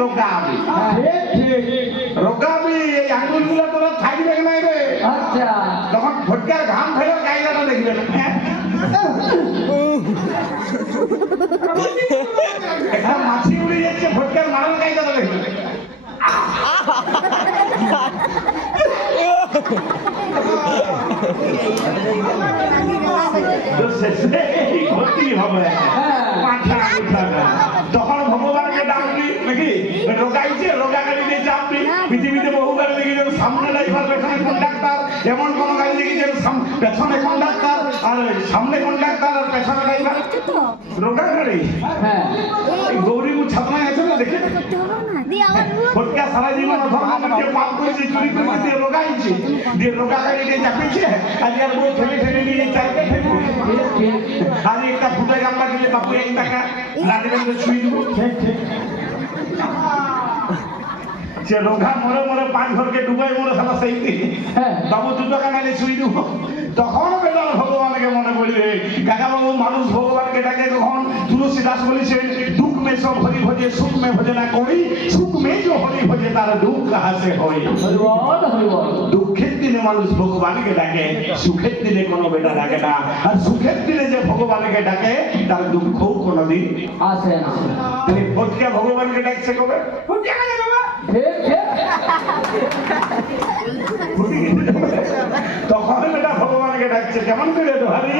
রোগাবি। রোগাবি এই আঙ্গুলগুলো তোরা থাকবে না রে। আচ্ছা তখন ফটকার ঘাম ফেলে গাইলাটা দেখবে একটা মাছি উড়ে যাচ্ছে, ফটকার মারার গাইলাটা দেখবে। তখন ভগবানকে ডাকবি নাকি রোগাইছে, রোগা গাড়ি দিয়ে চাপবি। পৃথিবীতে বহু গাড়ি দেখেছেন সামনে ড্রাইভার পেছনে কন্ডাক্টর, এমন কোন গাড়ি দেখেছেন পেছনে কন্ডাক্টর আর সামনে কন্ডাক্টর আর পেছনে ড্রাইভার। রোগা গাড়ি গৌরীপুর ছাত্রায় আছে না দেখে ফটকা সারা জীবন ধর্মকে পাপ করেছে, চুরি করে দিয়ে রোগাইছে, দিয়ে রোগা গাড়ি দিয়ে চাপিয়েছে। আজ আর বউ ঠেলে ঠেলে নিয়ে চাইতে ফেলবে। আজ একটা ফুটে গাম্বা দিলে বাপু 1 টাকা না দেবেন তো ছুঁই দেবো। সে রোগা মরে মরে 5 ঘরকে ডুবাই মরে সালা সেই বাবু 2 টাকা নাইলে ছুঁই দেবো। তখন বেলা ভগবানকে মনে পড়বে। কাকা বাবু মানুষ ভগবানকে ডাকে কখন? তুলসী দাস বলেছেন দুঃখ মে সব হরি ভজে, সুখ মে ভজে না করি, সুখ মে যে হরি ভজে তার দুঃখ কাহা সে হয়। দুঃখের দিনে মানুষ ভগবানকে ডাকে, সুখের দিনে কোনো বেটা ডাকে না। আর সুখের দিনে যে ভগবানকে ডাকে তার দুঃখও কোনোদিন আসে না। তাহলে ফটকা ভগবানকে ডাকছে কবে? তখন বেটা ভগবানকে ডাকছে কেমন করে? হরি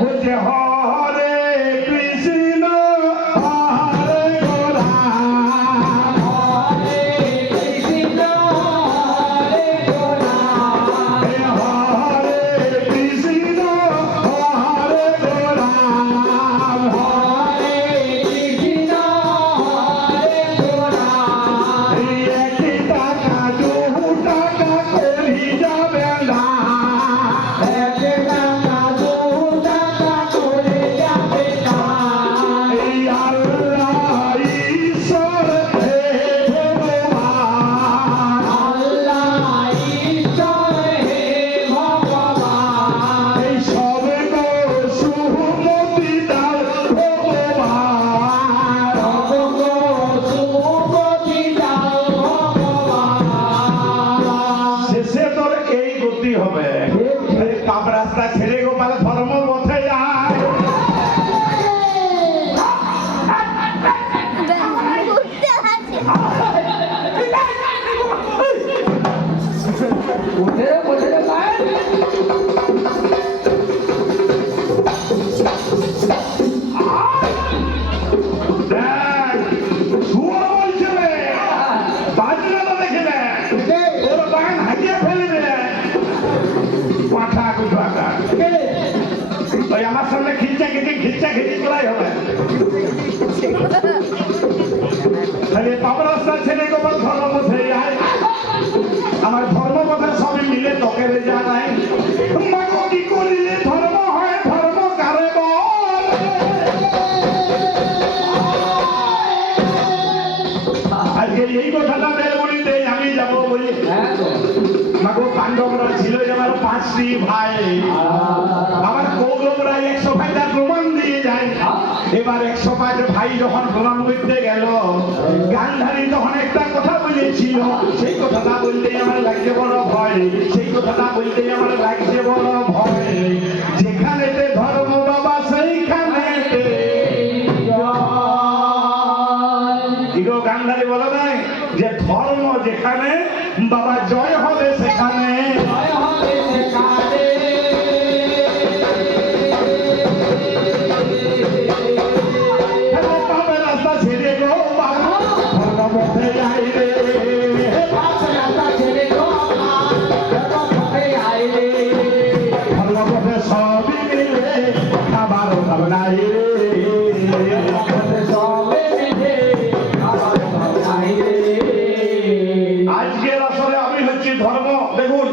বলছে হরে কৃষ্ণ হরে রাম, হরে কৃষ্ণ হরে রাম, হরে কৃষ্ণ হরে রাম, হরে কৃষ্ণ হরে রাম। একটি টাকা 2 টাকা করি যাবে না, রাস্তা ছেড়ে গোপাল ধর্ম পথে যায়। আমার সামনে খিচা খিচি করাই হবে। পাপ রাস্তা ছেড়ে গোপাল ধর্ম পথে যায়। আমার ধর্ম পথে সবই মিলে তোকে যা নাই। মাগো কি করিলে ধর্ম হয়, ধর্ম কারে বল? আজকে এই কথাটা বেলবনিতে আমি যাব বলি। মাগো পাণ্ডবরা ছিল আমার 5টি ভাই, আমার কৌরবরা 105টা প্রমাণ দিয়ে যায়। এবার 105 ভাই যখন প্রমাণ করতে গেল, গান্ধারী তখন একটা কথা বলেছিল, সেই কথাটা বলতে আমার লাগছে বড় ভয়, সেই কথাটা বলতে আমার লাগছে বড় ভয়। যেখানেতে ধর্ম বাবা সেইখানেতে গান্ধারী বলে নাই যে ধর্ম যেখানে বাবা জয় হবে সেখানে। রাস্তা ছেড়ে গো বাবা ধর্ম পথে যাই রে, ধর্ম পথে সবই মিলে খাবার নাই রে, আজকের আসলে আমি হচ্ছি ধর্ম। দেখুন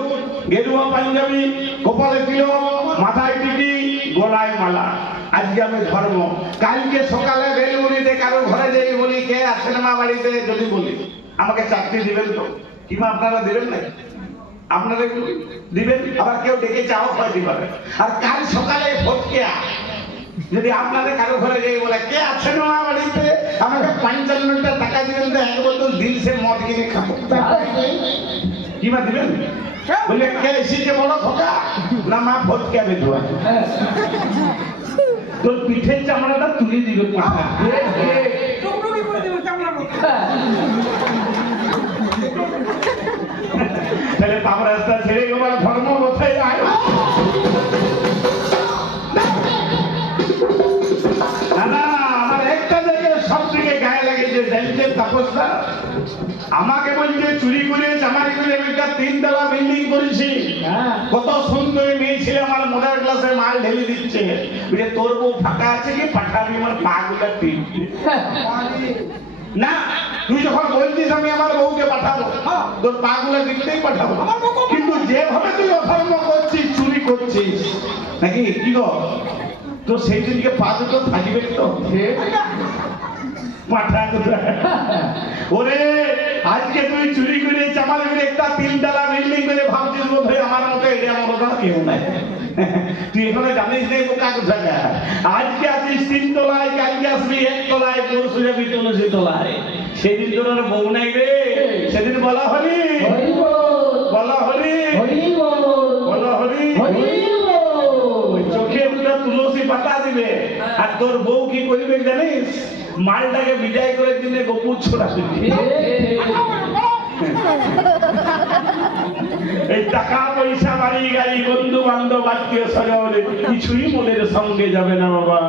গেরুয়া পাঞ্জাবি, কপালে তিলক, মাথায় টিকি, গলায় মালা, আজকে আমি ধর্ম। কালকে সকালে বেলুনিতে কারো ঘরে যাই বলি কে আছেন মা বাড়িতে, যদি বলি আমাকে চাকরি দিবেন তো? কিংবা আপনারা দিবেন না? আপনারা দিবেন, আবার কেউ ডেকে চাও হয় দিবেন। আর কাল সকালে ফটকিয়া যদি আপনাদের কারো ঘরে যাই বলে কে আছেন আমার বাড়িতে, আমাকে 55টা টাকা দিবেন তো এক বোতল দিলসে মদ কিনে খাবো। কি মা দিবেন? বলে কে এসেছে বড় খোকা না মা ফটকে বেঁধুয়া, তোর পিঠের চামড়াটা তুলে দিবে পাঠা। তাহলে পাপ রাস্তা ছেড়ে গেবার ধর্ম কোথায় আয়? না আমার একটা দেখে সব থেকে গায়ে লাগেছে জানছেন তাপসদা, আমাকে বলছে চুরি করে চামারি করে আমি একটা 3 তলা বিল্ডিং করেছি, কত সুন্দর মেয়ে ছিল আমার মোটর ক্লাসে মাল ঢেলে দিচ্ছে, বলে তোর বউ ফাঁকা আছে কি পাঠাবি আমার পা গুলা টিপতে। না তুই যখন বলছিস আমি আমার বউকে পাঠাবো, তোর পা গুলা টিপতেই পাঠাবো, কিন্তু যেভাবে তুই অধর্ম করছিস চুরি করছিস নাকি কি গো, তো সেই দিনকে পা দুটো থাকবে তো পাঠা কোথায়? ওরে আজকে তুই চুরি করে চামারি করে একটা 3 তলা বিল্ডিং করে ভাবছিস বোধ হয় আমার মতো এটা আমার মতো কেউ নাই। তুই এখানে জানিস না বোকা কোথায়, আজকে আছিস 3 তলায়, কালকে আসবি 1 তলায়, পরশু যাবি 30 তলায়। সেদিন তোর আর বউ নাই রে, সেদিন বলা হরি বলা হরি বলা হরি, চোখে দুটো তুলসী পাতা দিবে আর তোর বউ কি করবে জানিস, মালটাকে বিদায় করে দিলে গোপুর ছোড়া দিবি। এই টাকা পয়সা বাড়ি গাড়ি বন্ধু বান্ধব আত্মীয় স্বজন কিছুই মনের সঙ্গে যাবে না বাবা,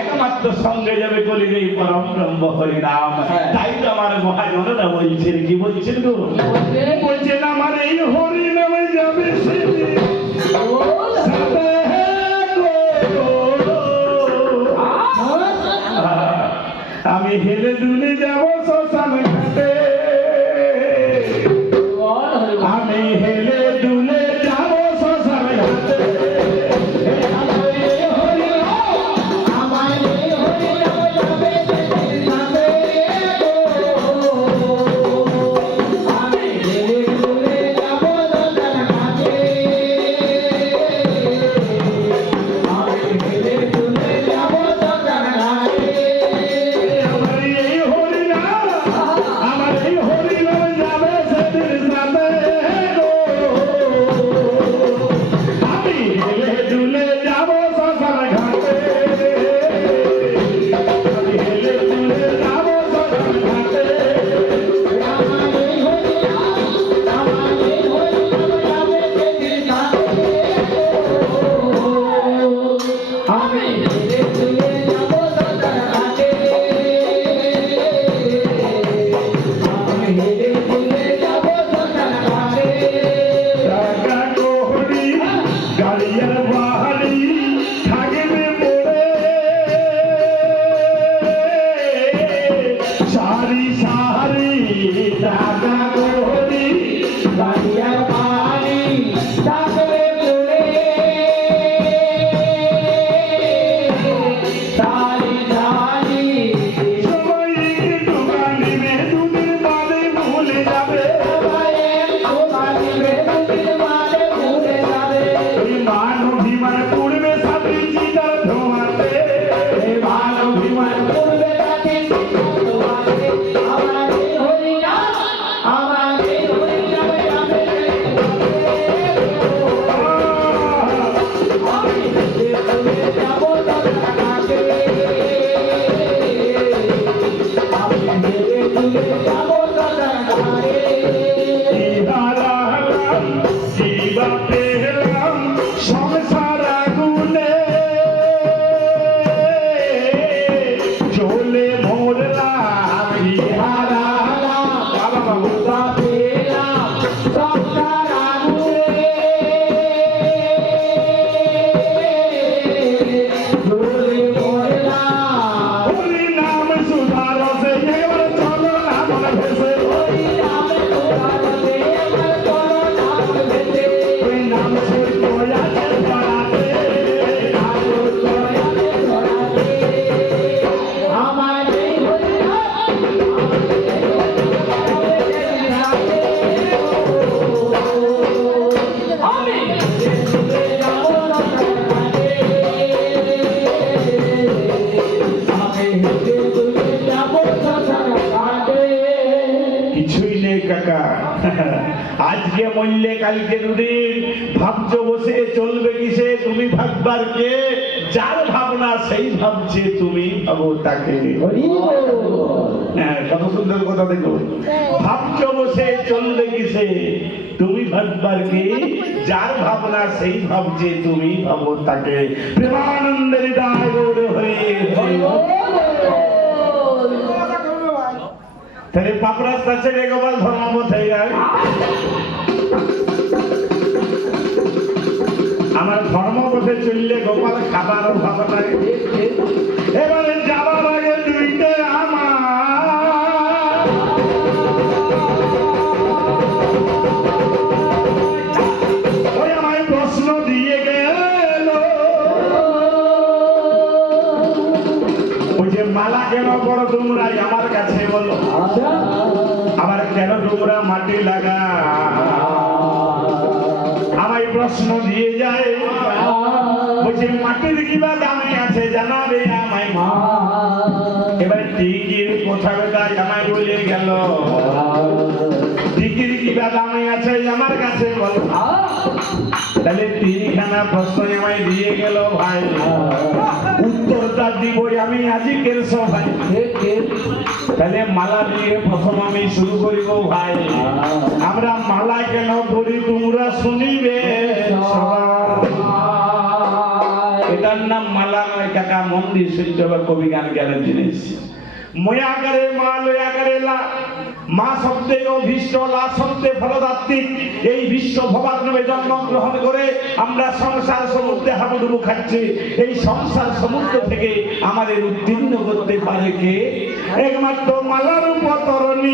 একমাত্র সঙ্গে যাবে কলির এই পরম ব্রহ্ম হরি নাম। তাই তো আমার মহাজনরা বলছেন, কি বলছেন গো, বলছেন আমার এই হরি নামে যাবে আমি হেলে দুলে যাব শ্মশান ঘাটে, আমি হেলে দুলে যাব শ্মশান ঘাটে, কিছুই নেই কাকা। আজকে মরলে কালকে দুদিন, ভাবছো বসে চলবে কিসে, তুমি ভাববার কে? যার ভাবনা সেই ভাবছে, তুমি ভাবো তাকে। হ্যাঁ, কত সুন্দর কথা দেখো। ভাবছো বসে চলবে কিসে, তুমি ভাববার কে? যার ভাবনা সেই ভাবছে, তুমি ভাবো তাকে। প্রেমানন্দের দায় হয়ে তাহলে পাপ রাস্তা ছেড়ে গোপাল ধর্মপথে যায়। আমার ধর্মপথে চললে গোপাল খাবার অভাব নাই। এবারে যাবার আগে দুইটে আমার ওই আমায় প্রশ্ন দিয়ে গেল, ওই যে মালা কেন বড় তোমরা আমার কাছে বলো, আবার কেন তোমরা মাটি লাগা, আমায় প্রশ্ন দিয়ে যায়। বলছে মাটির কিবা দামে আছে জানাবে আমায়। এবার টিকির কোথা বেটায় আমায় বলে গেল, টিকির কিবা দামে আছে আমার কাছে বলো। তাহলে তিনখানা প্রশ্ন আমায় দিয়ে গেল ভাই, উত্তরটা দিব আমি আজকের সভায়। তাহলে মালা দিয়ে প্রথম আমি শুরু করিব ভাই। আমরা মালা কেন করি তোমরা শুনিবে, এটার নাম মালা নয় কাকা, মন্দির সূর্য বা কবি গান জ্ঞানের জিনিস। ময়াকারে মা লয়াকারে লা, মা শব্দে অভীষ্ট, লা শব্দে ফলদাত্রী। এই বিশ্ব ভবাগ্নবে জন্মগ্রহণ করে আমরা সংসার সমুদ্রে হাবুডুবু খাচ্ছি। এই সংসার সমুদ্র থেকে আমাদের উত্তীর্ণ করতে পারে কে? একমাত্র মালার উপর তরণী।